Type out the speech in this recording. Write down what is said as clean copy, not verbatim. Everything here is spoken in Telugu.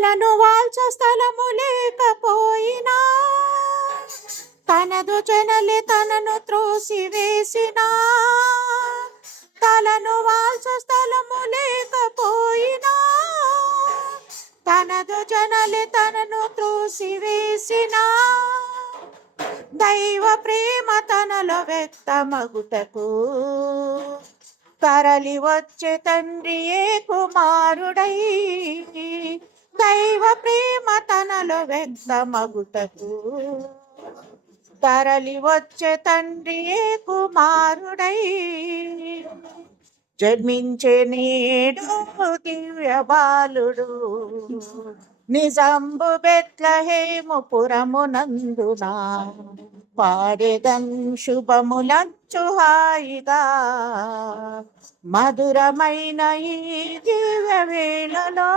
తలను వాల్చ స్థలము లేకపోయినా తనదు జనలే తనను త్రోసివేసిన తలను వాల్చ స్థలము లేకపోయినా తనదు జనలే తనను త్రోసివేసిన దైవ ప్రేమ తనలో వ్యక్తమగుటకు తరలి వచ్చే తండ్రియే కుమారుడై దైవ ప్రేమ తనలో వ్యక్తమగుటకు తరలి వచ్చే తండ్రియే కుమారుడై జన్మించే నేడు దివ్య బాలుడు నిజంబు బెత్లెహేము పురమునందునా పాడెదన్ శుభములచ్చు హాయిగా మధురమైన ఈ దివ్య వేళలో